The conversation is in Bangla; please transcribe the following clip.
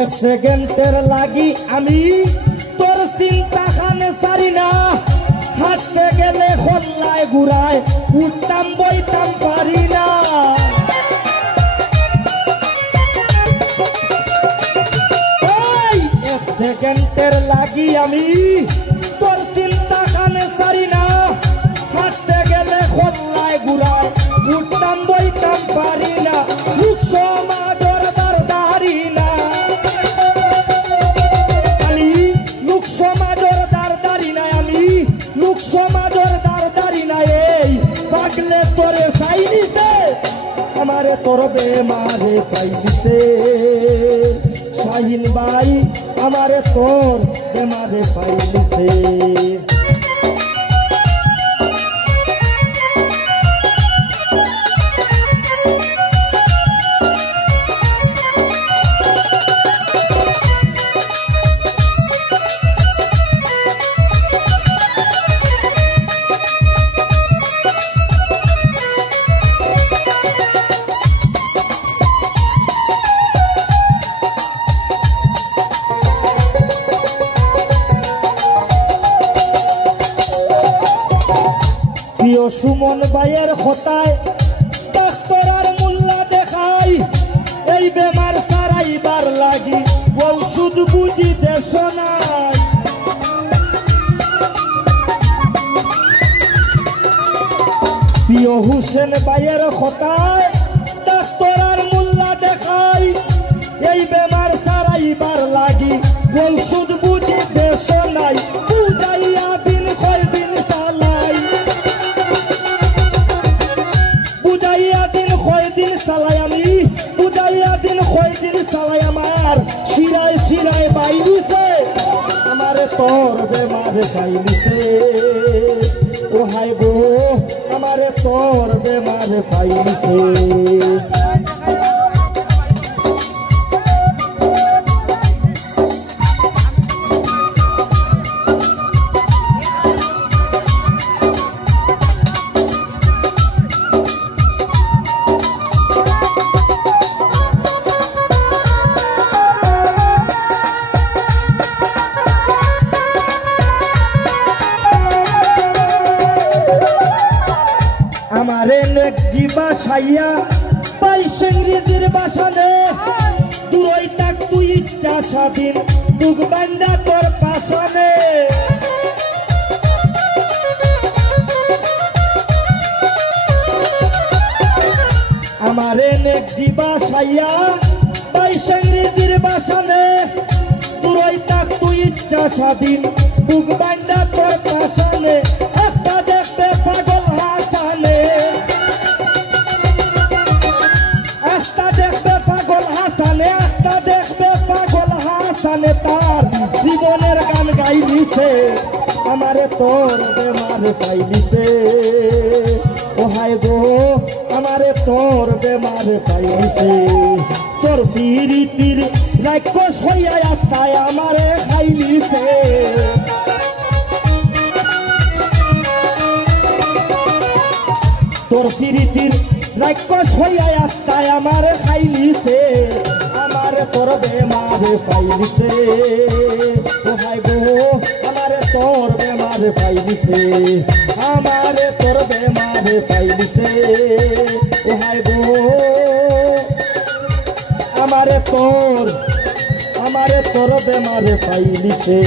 এক সেকেন্ডের লাগি আমি তোর চিন্তা খানে সারি না হাঁটতে গেলে খোল্লায় ঘুরায় উঠতাম বইতাম পারি না এক সেকেন্ডের লাগি আমি তোর চিন্তা খানে সারি না হাঁটতে গেলে খোল্লায় ঘুরায় উঠতাম বইতাম পারি না মুখ সমাজর দাঁড়ি না আমি লোক সমাজর দাঁড়ি না আমি লোক সমাজর দাঁড়ি না এই পাগলে তোরে চাই দিছে আমারে তোর বেমারে পাই দিছে শাহিন ভাই আমারে তোর বেমারে পাই দিছে প্রিয় সুমন ভাইয়ের হতায় ডাক্তার আর মোল্লা দেখাই এই বেমার সারাইবার লাগি ঔষধ বুঝি দেশ নাই প্রিয় হুসেন ভাইয়ের হতায় ডাক্তার আর মোল্লা দেখাই এই বেমার সারাইবার লাগি ঔষধ বুঝি দেশ নাই বুঝাইয়া দিন কয় দিন চালাই বুঝাইয়া দিন কয়দিন চালাই আমি বুঝাইয়া দিন কয়দিন চালাই আমার শিরায় শিরায় পাই দিছে আমারে তোর বেমারে পাই দিছে ও হাই গো আমারে তোর বেমারে পাই দিছে আমারে নেকি বাসাইয়া পাইছে ইংরেজির বাসানে দূরই তাক তুই ইচ্ছা স্বাধীন বুক বান্ধা তোর পাশানে আমারে নেকি বাসাইয়া পাইছে ইংরেজির বাসানে দূরই তাক তুই ইচ্ছা স্বাধীন বুক বান্ধা তোর পাশানে একটা দেখতে পাগল হাসানে একটা দেখবে পাগল হাসানে একটা দেখবে পাগল হাসানে তার জীবনের গান গাই দিছে আমারে তোর বেমারে পাই দিছে ও হায় গো আমারে তোর বেমারে পাই দিছে তোর পিরিতির রাক্ষস হইয়া আস্তায় আমারে খাই দিছে তোর পিরিতির রাক্ষস হইয়া আস্তায় আমারে খাই দিছে আমারে তোর বেমারে পাই দিছে ও হায় গো আমারে তোর বেমারে পাই দিছে আমারে তোর বেমারে পাই দিছে ও হায় গো আমারে তোর বেমারে পাই দিছে।